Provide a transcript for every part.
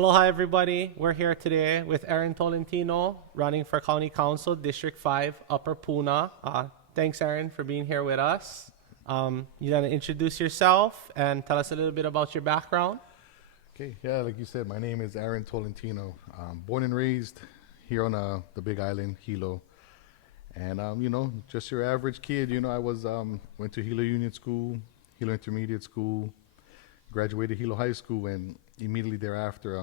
Hello, hi everybody. We're here today with Aaron Tolentino, running for County Council District 5, Upper Puna. Thanks, Aaron, for being here with us. You want to introduce yourself and tell us a little bit about your background? Okay, yeah, like you said, my name is Aaron Tolentino. Born and raised here on the Big Island, Hilo. And, just your average kid. I went to Hilo Union School, Hilo Intermediate School, graduated Hilo High School, and immediately thereafter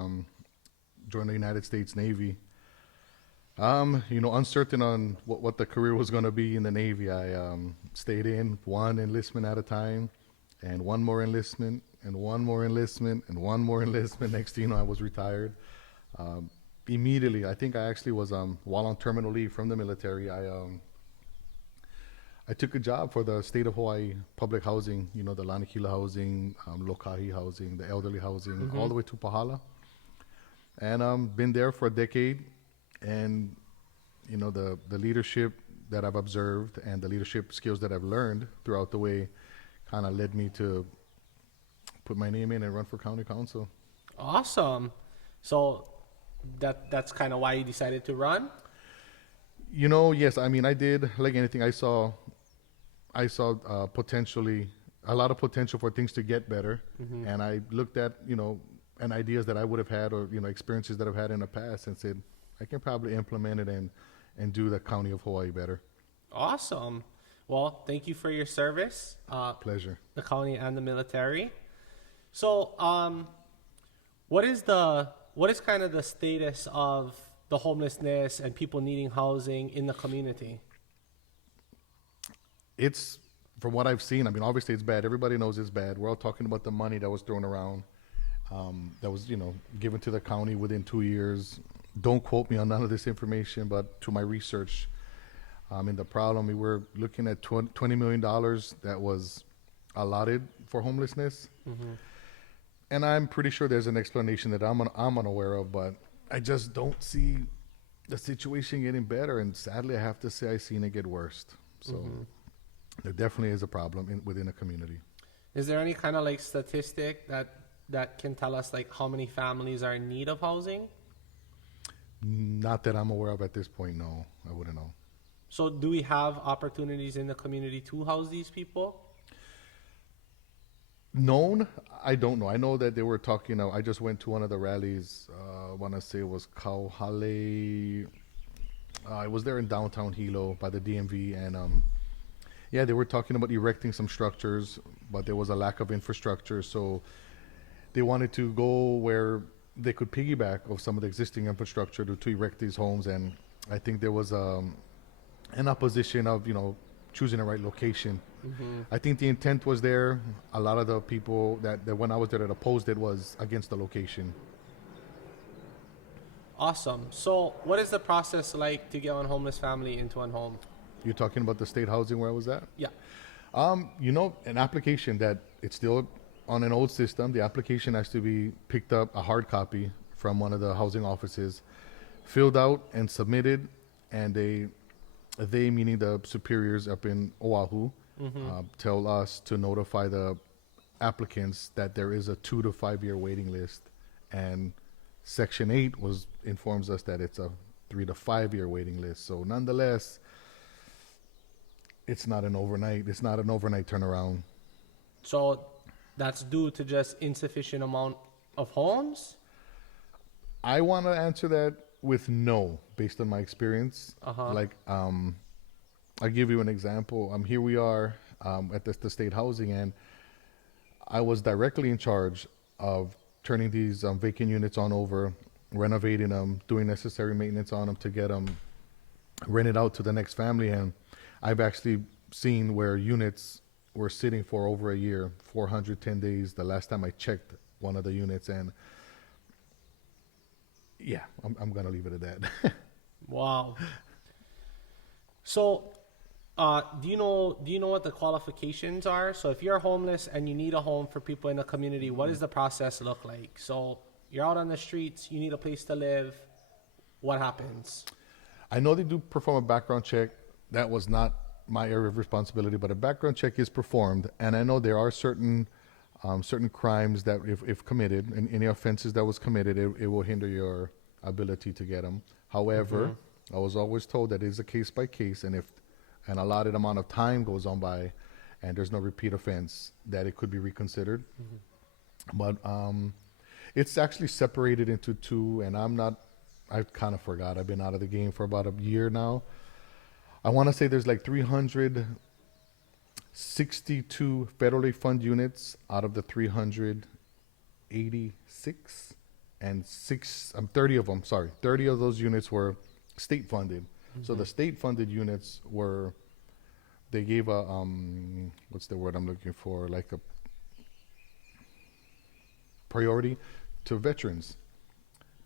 joined the United States Navy. Uncertain on what the career was going to be in the Navy, I stayed in one enlistment at a time, and one more enlistment, and one more enlistment, and one more enlistment. Next thing you know, I was retired. Immediately, I think I actually was, while on terminal leave from the military, I took a job for the state of Hawaii public housing, the Lanakila housing, Lokahi housing, the elderly housing, all the way to Pahala. And been there for a decade. And, the leadership that I've observed and the leadership skills that I've learned throughout the way kind of led me to put my name in and run for county council. Awesome. So that's kind of why you decided to run? Yes. I mean, I did, like anything, I saw potentially a lot of potential for things to get better. And I looked at, and ideas that I would have had or, experiences that I've had in the past and said, I can probably implement it and do the county of Hawaii better. Awesome. Well, thank you for your service. Pleasure. The county and the military. So, what is kind of the status of the homelessness and people needing housing in the community? It's, from what I've seen, I mean, obviously it's bad. Everybody knows it's bad. We're all talking about the money that was thrown around, that was, given to the county within 2 years. Don't quote me on none of this information, but to my research, in the problem, we were looking at $20 million that was allotted for homelessness. And I'm pretty sure there's an explanation that I'm unaware of, but I just don't see the situation getting better. And sadly, I have to say I've seen it get worse. So there definitely is a problem within the community. Is there any kind of like statistic that can tell us like how many families are in need of housing? Not that I'm aware of at this point, no. I wouldn't know. So do we have opportunities in the community to house these people? Known, I don't know. I know that they were talking. I just went to one of the rallies. I want to say it was Kauhale. I was there in downtown Hilo by the DMV, and yeah, they were talking about erecting some structures, but there was a lack of infrastructure. So they wanted to go where they could piggyback of some of the existing infrastructure to erect these homes. And I think there was an opposition of choosing the right location. I think the intent was there. A lot of the people that when I was there that opposed it was against the location. Awesome. So what is the process like to get one homeless family into one home? You're talking about the state housing where I was at? Yeah. An application that it's still on an old system. The application has to be picked up, a hard copy from one of the housing offices, filled out and submitted, and they meaning the superiors up in Oahu, tell us to notify the applicants that there is a 2 to 5 year waiting list, and Section 8 informs us that it's a 3 to 5 year waiting list. So nonetheless, it's not an overnight turnaround. So that's due to just insufficient amount of homes? I want to answer that with no, based on my experience. I'll give you an example. Here we are at the state housing, and I was directly in charge of turning these vacant units on over, renovating them, doing necessary maintenance on them to get them rented out to the next family. And I've actually seen where units were sitting for over a year, 410 days, the last time I checked one of the units. And yeah, I'm going to leave it at that. Wow. So, do you know what the qualifications are? So if you're homeless and you need a home for people in the community, what does the process look like? So you're out on the streets, you need a place to live. What happens? I know they do perform a background check. That was not my area of responsibility, but a background check is performed. And I know there are certain certain crimes that if committed, and any offenses that was committed, it will hinder your ability to get them. However, I was always told that it is a case by case, and if an allotted amount of time goes on by, and there's no repeat offense, that it could be reconsidered. But it's actually separated into two, and I kind of forgot. I've been out of the game for about a year now. I want to say there's like 362 federally funded units out of the 386, and 30 of them, 30 of those units were state funded. So the state funded units they gave a, what's the word I'm looking for? Like a priority to veterans.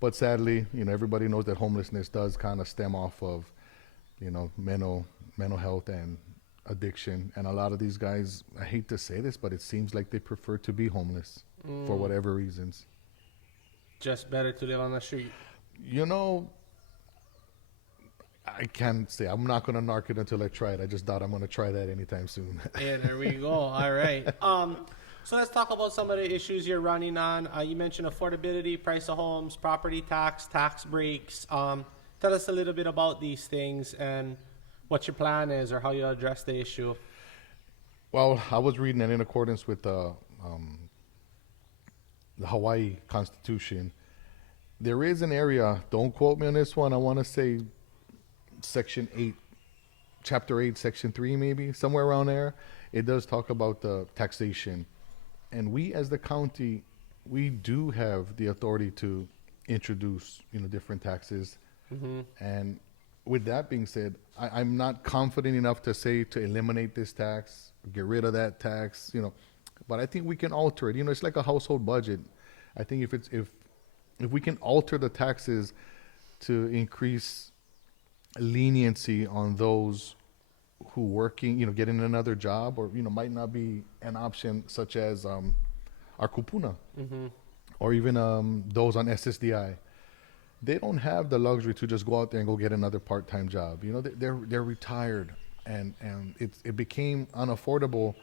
But sadly, everybody knows that homelessness does kind of stem off of, mental health and addiction. And a lot of these guys, I hate to say this, but it seems like they prefer to be homeless for whatever reasons. Just better to live on the street. I can't say. I'm not going to narc it until I try it. I just thought I'm going to try that anytime soon. Yeah, there we go. All right. So let's talk about some of the issues you're running on. You mentioned affordability, price of homes, property tax, tax breaks. Tell us a little bit about these things and what your plan is or how you address the issue. Well, I was reading that in accordance with the Hawaii Constitution, there is an area, don't quote me on this one, I want to say Section 8, Chapter 8, Section 3 maybe, somewhere around there. It does talk about the taxation. And we as the county, we do have the authority to introduce, different taxes. And with that being said, I'm not confident enough to say to eliminate this tax, get rid of that tax, but I think we can alter it. It's like a household budget. I think if we can alter the taxes to increase leniency on those who working, getting another job, or might not be an option, such as our kupuna, or even those on SSDI. They don't have the luxury to just go out there and go get another part-time job. They're retired, and it became unaffordable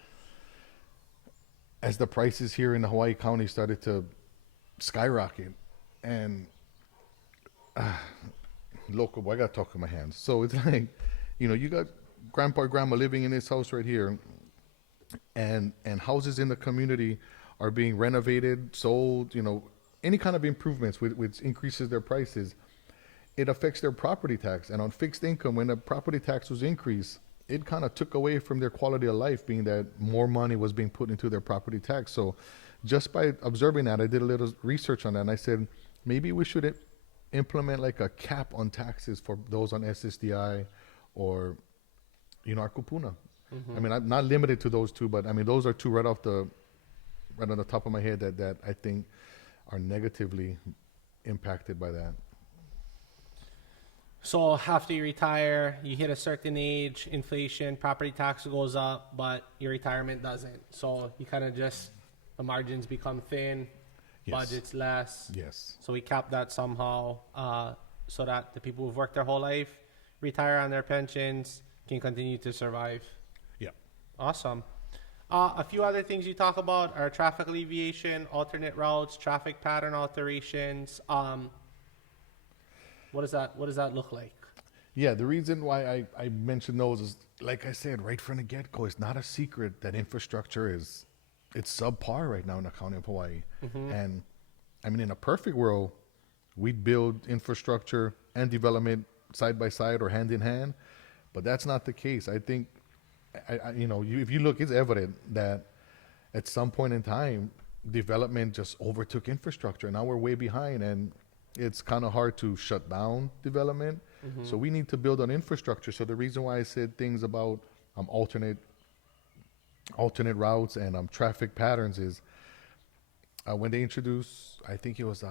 as the prices here in the Hawaii County started to skyrocket. And local boy, I gotta talk with my hands. So it's like, you got grandpa or grandma living in this house right here, and houses in the community are being renovated, sold, any kind of improvements which increases their prices. It affects their property tax. And on fixed income, when the property tax was increased, it kind of took away from their quality of life, being that more money was being put into their property tax. So just by observing that, I did a little research on that, and I said, maybe we should implement like a cap on taxes for those on SSDI or, our kupuna. I mean, I'm not limited to those two, but I mean, those are two right on the top of my head that I think are negatively impacted by that. So after you retire, you hit a certain age, inflation, property tax goes up, but your retirement doesn't. So you kind of the margins become thin, budget's less. Yes. So we cap that somehow so that the people who've worked their whole life, retire on their pensions, can continue to survive. Yeah. Awesome. A few other things you talk about are traffic alleviation, alternate routes, traffic pattern alterations. What does that look like? Yeah, the reason why I mentioned those is, like I said, right from the get-go, it's not a secret that infrastructure it's subpar right now in the county of Hawaii. And I mean, in a perfect world, we'd build infrastructure and development side by side or hand in hand, but that's not the case. I think, if you look, it's evident that at some point in time, development just overtook infrastructure. Now we're way behind, and it's kind of hard to shut down development. So we need to build on infrastructure. So the reason why I said things about alternate routes and traffic patterns is when they introduced, I think it was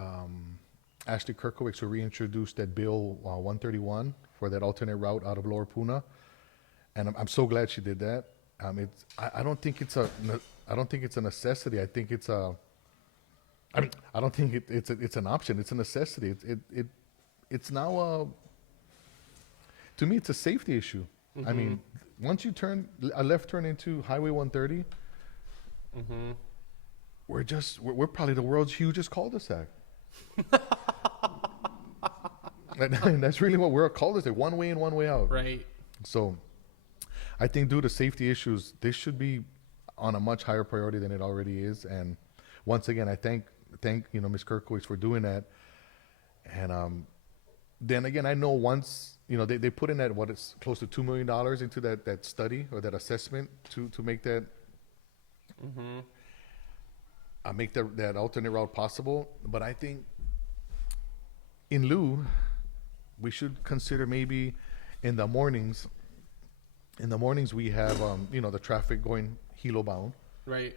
Ashley Kirkowicz who reintroduced that bill 131 for that alternate route out of Lower Puna, and I'm so glad she did that. I don't think it's a necessity. I think it's a I don't think it's an option. It's a necessity. It's now to me it's a safety issue. I mean, once you turn a left turn into Highway 130, we're probably the world's hugest cul-de-sac. And that's really what we're a cul-de-sac, one way in, one way out. Right. So I think due to safety issues, this should be on a much higher priority than it already is. And once again, I thank Ms. Kirkowitz for doing that. And then again, I know once they put in that what is close to $2 million into that study or that assessment to make that make that alternate route possible. But I think in lieu, we should consider maybe in the mornings we have the traffic going Hilo bound, Right.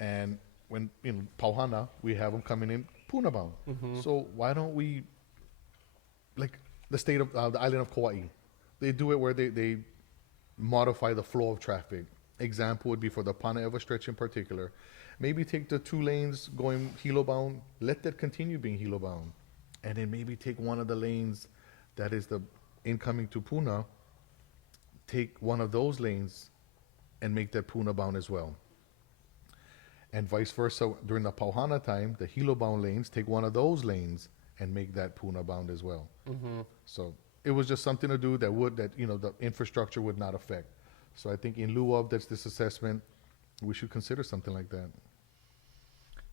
and when in Pauhana we have them coming in Puna bound. So why don't we, like the state of the island of Kauai, they do it where they modify the flow of traffic. Example would be for the Panaeva stretch in particular. Maybe take the 2 lanes going Hilo bound, let that continue being Hilo bound, and then maybe take one of the lanes that is the incoming to Puna, take one of those lanes and make that Puna bound as well. And vice versa, during the Pauhana time, the Hilo bound lanes, take one of those lanes and make that Puna bound as well. So it was just something to do that the infrastructure would not affect. So I think in lieu of this assessment, we should consider something like that.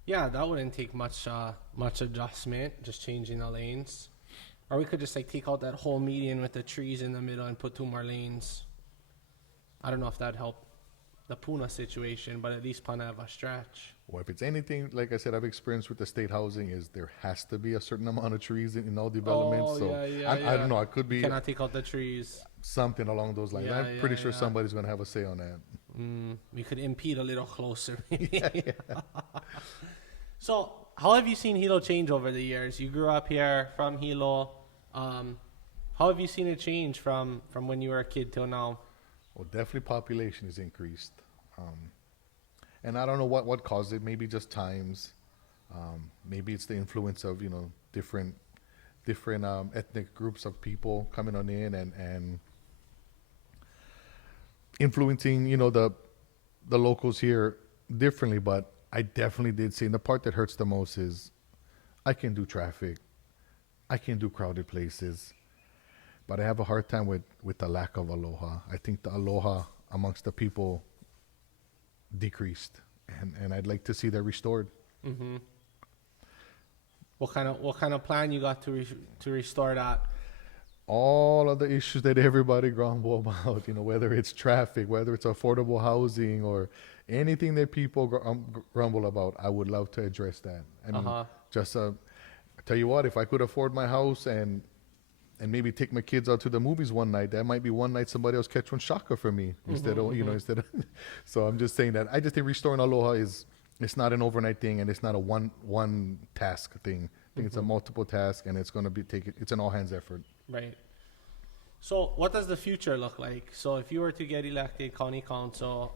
Yeah, that wouldn't take much adjustment, just changing the lanes. Or we could just take out that whole median with the trees in the middle and put 2 more lanes. I don't know if that'd help the Puna situation, but at least Panaeva stretch. Or if it's anything, like I said, I've experienced with the state housing is there has to be a certain amount of trees in all developments. I don't know. It could be Cannot take out the trees. something along those lines. I'm pretty sure somebody's going to have a say on that. We could impede a little closer. Maybe. So, how have you seen Hilo change over the years? You grew up here from Hilo. How have you seen it change from when you were a kid till now? Well, definitely population has increased. And I don't know what caused it. Maybe just times. Maybe it's the influence of, different ethnic groups of people coming on in and influencing, the locals here differently. But I definitely did see, and the part that hurts the most is I can do traffic. I can do crowded places. But I have a hard time with the lack of aloha. I think the aloha amongst the people decreased, and I'd like to see that restored. What kind of plan you got to restore that? All of the issues that everybody grumble about, whether it's traffic, whether it's affordable housing, or anything that people grumble about, I would love to address that. I mean, I tell you what, if I could afford my house and maybe take my kids out to the movies one night, that might be one night somebody else catch one shaka for me instead of. So I'm just saying that I just think restoring aloha it's not an overnight thing, and it's not a one task thing. I think it's a multiple task, and it's going to be it's an all hands effort. Right. So what does the future look like? So if you were to get elected county council,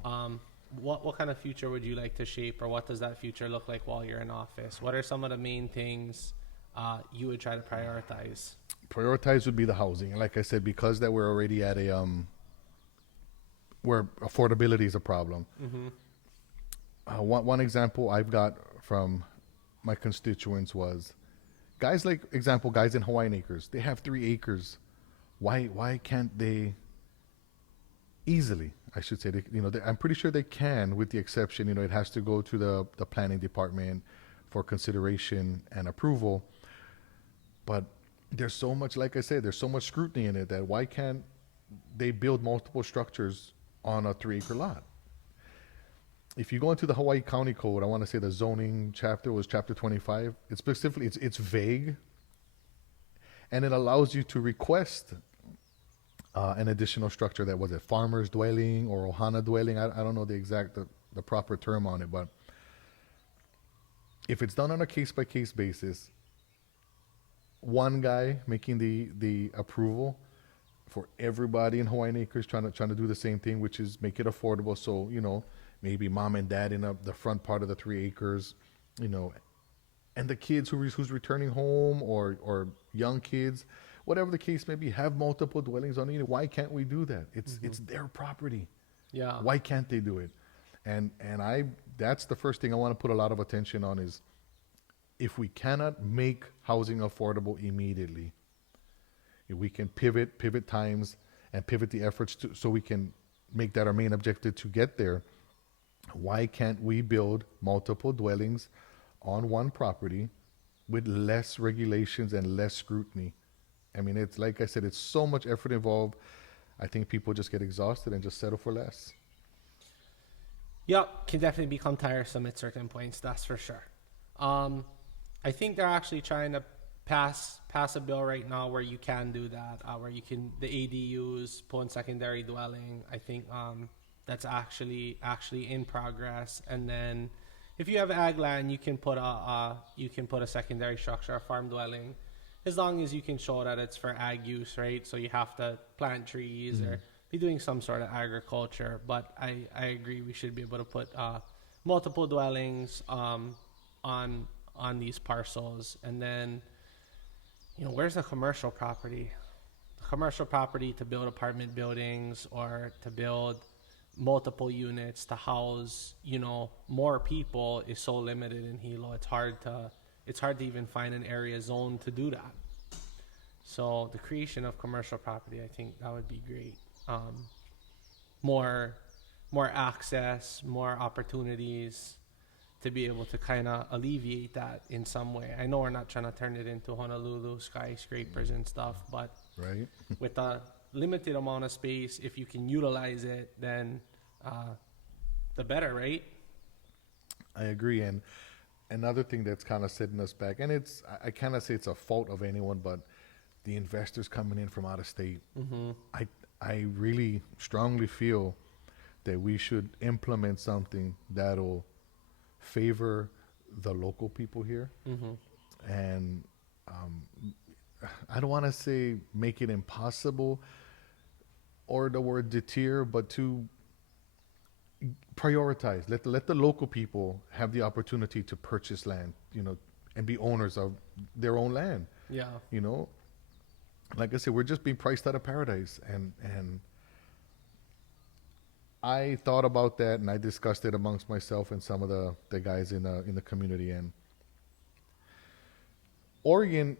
what kind of future would you like to shape, or what does that future look like while you're in office? What are some of the main things you would try to prioritize? Prioritize would be the housing. And like I said, because that we're already at where affordability is a problem. One example I've got from my constituents was guys in Hawaiian Acres. They have 3 acres. Why can't they easily? I should say, I'm pretty sure they can, with the exception, it has to go to the planning department for consideration and approval. But there's so much, like I said, there's so much scrutiny in it that why can't they build multiple structures on a 3-acre lot? If you go into the Hawai'i County Code, I want to say the zoning chapter was chapter 25. It's specifically, it's vague, and it allows you to request an additional structure that was a farmer's dwelling or ohana dwelling. I don't know the proper term on it, but if it's done on a case-by-case basis, one guy making the approval for everybody in Hawaiian Acres trying to do the same thing, which is make it affordable. So, maybe mom and dad in the front part of the 3 acres, and the kids who's returning home or young kids, whatever the case may be, have multiple dwellings on it. Why can't we do that? It's their property. Yeah. Why can't they do it? And I that's the first thing I want to put a lot of attention on is if we cannot make housing affordable immediately, if we can pivot times and pivot the efforts so we can make that our main objective to get there, why can't we build multiple dwellings on one property with less regulations and less scrutiny? I mean, it's like I said, it's so much effort involved. I think people just get exhausted and just settle for less. Yep, can definitely become tiresome at certain points. That's for sure. I think they're actually trying to pass a bill right now where you can do that, where you can the ADUs pull in secondary dwelling. I think that's actually in progress. And then if you have ag land, you can put a secondary structure, a farm dwelling, as long as you can show that it's for ag use, right? So you have to plant trees or be doing some sort of agriculture. But I agree, we should be able to put multiple dwellings on these parcels. And then, where's the commercial property? The commercial property to build apartment buildings or to build multiple units to house, more people is so limited in Hilo. It's hard to even find an area zone to do that. So the creation of commercial property, I think that would be great. More access, more opportunities to be able to kind of alleviate that in some way. I know we're not trying to turn it into Honolulu skyscrapers and stuff, but Right. with a limited amount of space, if you can utilize it, then the better, right? I agree. And another thing that's kind of setting us back, and I kind of say it's a fault of anyone, but the investors coming in from out of state. I really strongly feel that we should implement something that'll favor the local people here. And I don't want to say make it impossible or the word deter, but to prioritize. Let the local people have the opportunity to purchase land, and be owners of their own land. Yeah. Like I said, we're just being priced out of paradise, and I thought about that and I discussed it amongst myself and some of the guys in the community. And Oregon,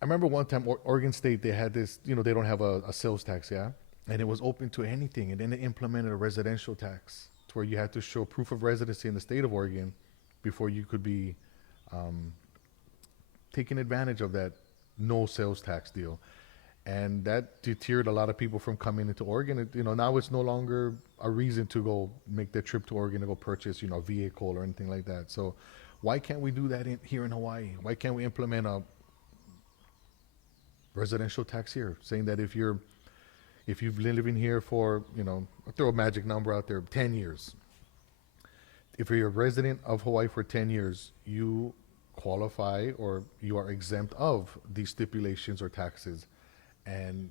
I remember one time Oregon State, they had this, they don't have a sales tax, yeah, and it was open to anything, and then they implemented a residential tax to where you had to show proof of residency in the state of Oregon before you could be taking advantage of that no sales tax deal. And that deterred a lot of people from coming into Oregon. Now it's no longer a reason to go make the trip to Oregon to go purchase, a vehicle or anything like that. So why can't we do that here in Hawaii? Why can't we implement a residential tax here, saying that if you've been living here for, I'll throw a magic number out there, 10 years. If you're a resident of Hawaii for 10 years, you qualify or you are exempt of these stipulations or taxes. And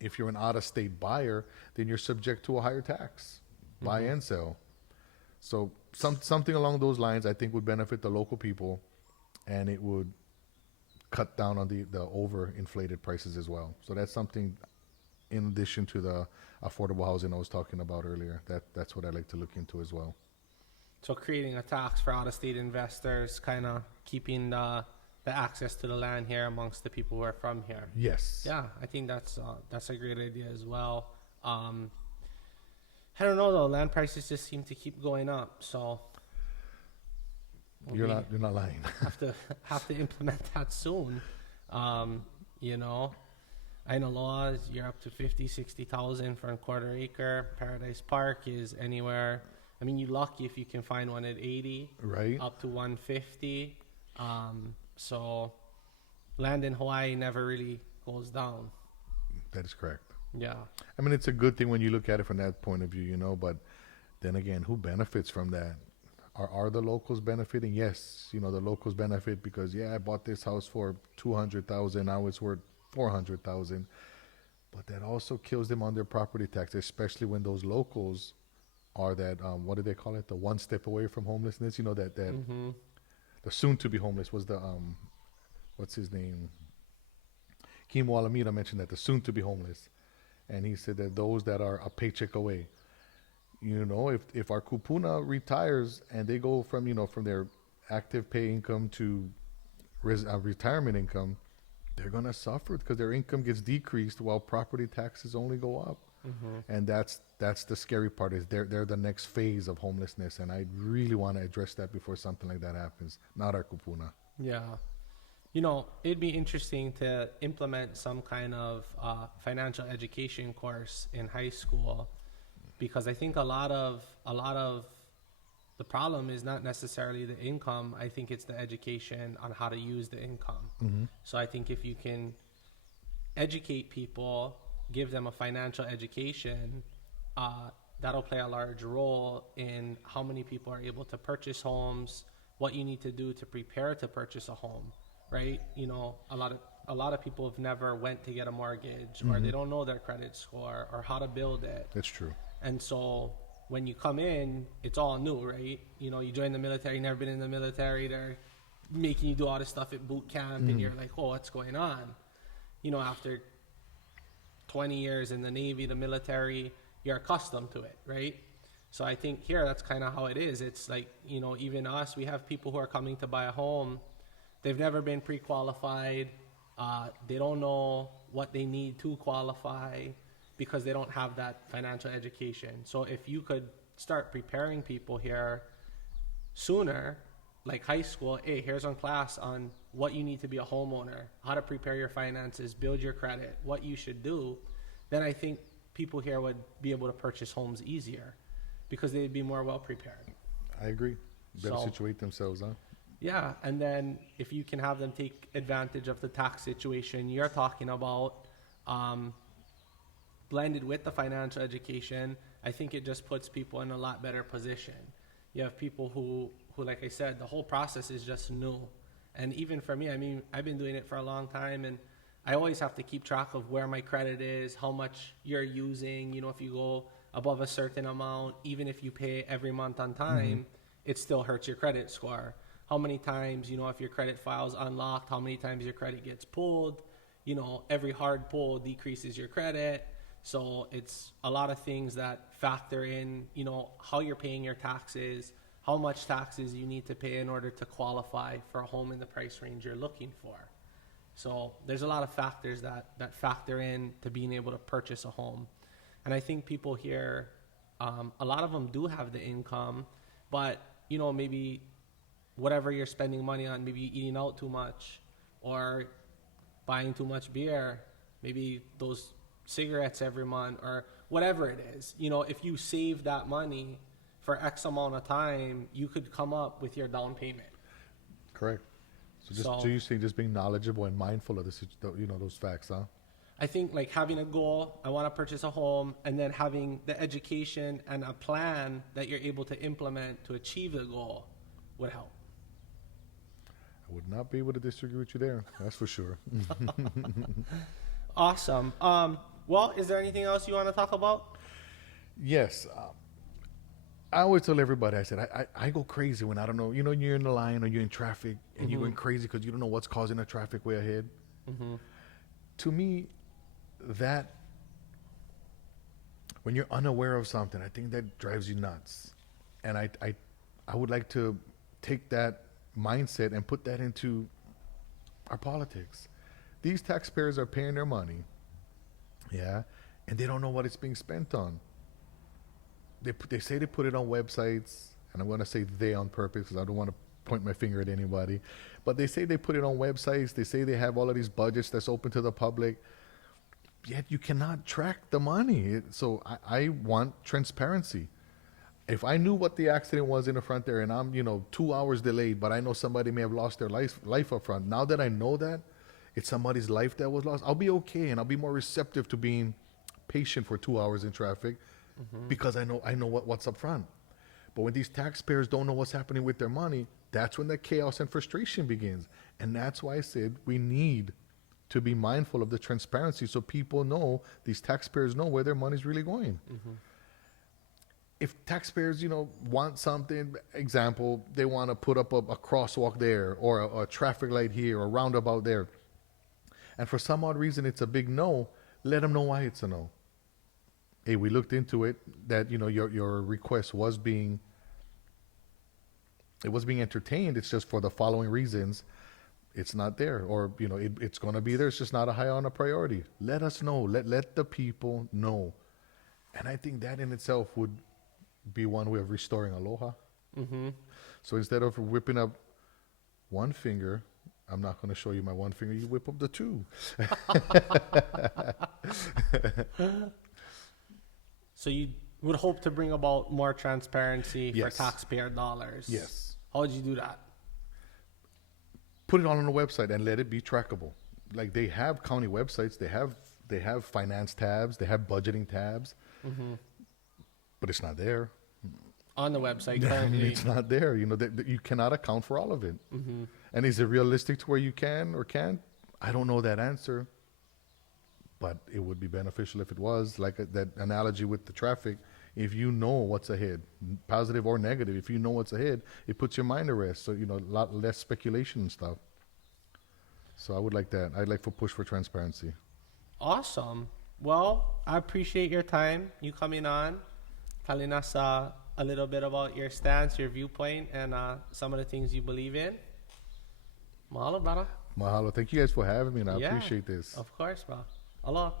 if you're an out-of-state buyer, then you're subject to a higher tax, buy and sell. So something along those lines, I think, would benefit the local people, and it would cut down on the overinflated prices as well. So that's something in addition to the affordable housing I was talking about earlier. That's what I'd like to look into as well. So creating a tax for out-of-state investors, kind of keeping the access to the land here amongst the people who are from here. Yes. Yeah, I think that's a great idea as well. I don't know though. Land prices just seem to keep going up. So you're not lying. have to implement that soon. I know laws, you're up to 50,000-60,000 for a quarter acre. Paradise Park is anywhere. I mean, you're lucky if you can find one at 80, right? Up to 150. So land in Hawaii never really goes down. That is correct. Yeah. I mean, it's a good thing when you look at it from that point of view, but then again, who benefits from that? Are the locals benefiting? Yes. The locals benefit because, I bought this house for $200,000. Now it's worth $400,000. But that also kills them on their property tax, especially when those locals are that, what do they call it? The one step away from homelessness. The soon to be homeless was the, what's his name? Kimo Alameda mentioned that, the soon to be homeless. And he said that those that are a paycheck away, if our kupuna retires and they go from, from their active pay income to retirement income, they're going to suffer because their income gets decreased while property taxes only go up. And that's the scary part, is they're the next phase of homelessness. And I really want to address that before something like that happens. Not our kupuna. Yeah. It'd be interesting to implement some kind of financial education course in high school, because I think a lot of the problem is not necessarily the income. I think it's the education on how to use the income. So I think if you can educate people, give them a financial education, that'll play a large role in how many people are able to purchase homes, what you need to do to prepare to purchase a home, right? A lot of people have never went to get a mortgage, or they don't know their credit score or how to build it. That's true. And so when you come in, it's all new, right? You join the military, never been in the military, they're making you do all this stuff at boot camp, and you're like, oh, what's going on? After 20 years in the Navy, the military, you're accustomed to it, right? So I think here, that's kind of how it is. It's like, even us, we have people who are coming to buy a home. They've never been pre-qualified. They don't know what they need to qualify because they don't have that financial education. So if you could start preparing people here sooner, like high school, hey, here's one class on what you need to be a homeowner, how to prepare your finances, build your credit, what you should do, then I think people here would be able to purchase homes easier because they'd be more well prepared. I agree. Better situate themselves, huh? Yeah, and then if you can have them take advantage of the tax situation you're talking about, blended with the financial education, I think it just puts people in a lot better position. You have people who, like I said, the whole process is just new. And even for me, I mean, I've been doing it for a long time, and I always have to keep track of where my credit is, how much you're using. If you go above a certain amount, even if you pay every month on time, it still hurts your credit score. How many times, if your credit file's unlocked, how many times your credit gets pulled. Every hard pull decreases your credit. So it's a lot of things that factor in, how you're paying your taxes, how much taxes you need to pay in order to qualify for a home in the price range you're looking for. So there's a lot of factors that factor in to being able to purchase a home. And I think people here, a lot of them do have the income, but, maybe whatever you're spending money on, maybe eating out too much or buying too much beer, maybe those cigarettes every month or whatever it is. If you save that money for X amount of time, you could come up with your down payment. Correct. So you say just being knowledgeable and mindful of those facts, huh? I think like having a goal, I want to purchase a home, and then having the education and a plan that you're able to implement to achieve the goal would help. I would not be able to disagree with you there. That's for sure. Awesome. Well, is there anything else you want to talk about? Yes. I always tell everybody, I said, I go crazy when I don't know, you're in the line or you're in traffic and you're going crazy because you don't know what's causing the traffic way ahead. To me, that when you're unaware of something, I think that drives you nuts. And I would like to take that mindset and put that into our politics. These taxpayers are paying their money, yeah, and they don't know what it's being spent on. They say they put it on websites, and I'm going to say they on purpose because I don't want to point my finger at anybody, but they say they put it on websites. They say they have all of these budgets that's open to the public, yet you cannot track the money. So I want transparency. If I knew what the accident was in the front there and I'm, 2 hours delayed, but I know somebody may have lost their life up front. Now that I know that it's somebody's life that was lost, I'll be okay, and I'll be more receptive to being patient for 2 hours in traffic because I know what's up front. But when these taxpayers don't know what's happening with their money, that's when the chaos and frustration begins. And that's why I said we need to be mindful of the transparency so people know, these taxpayers know where their money's really going. If taxpayers, want something, example, they want to put up a crosswalk there or a traffic light here or a roundabout there, and for some odd reason it's a big no, let them know why it's a no. hey, we looked into it, that, you know, your request was being entertained. It's just for the following reasons, it's not there, or, you know, it's going to be there. It's just not a high on a priority. Let us know. Let the people know. And I think that in itself would be one way of restoring aloha. Mm-hmm. So instead of whipping up one finger, I'm not going to show you my one finger. You whip up the two. So you would hope to bring about more transparency for Yes. taxpayer dollars. Yes. How would you do that? Put it all on the website and let it be trackable. Like, they have county websites. They have finance tabs. They have budgeting tabs. Mm-hmm. But it's not there. On the website currently. It's not there. You know, that you cannot account for all of it. Mm-hmm. And is it realistic to where you can or can't? I don't know that answer. But it would be beneficial if it was, like that analogy with the traffic. If you know what's ahead, positive or negative, if you know what's ahead, it puts your mind at rest. So, you know, a lot less speculation and stuff. So I would like that. I'd like for push for transparency. Awesome. Well, I appreciate your time, you coming on, telling us a little bit about your stance, your viewpoint, and some of the things you believe in. Mahalo, brother. Mahalo. Thank you guys for having me, and I Yeah, appreciate this. Of course, bro. Aloha.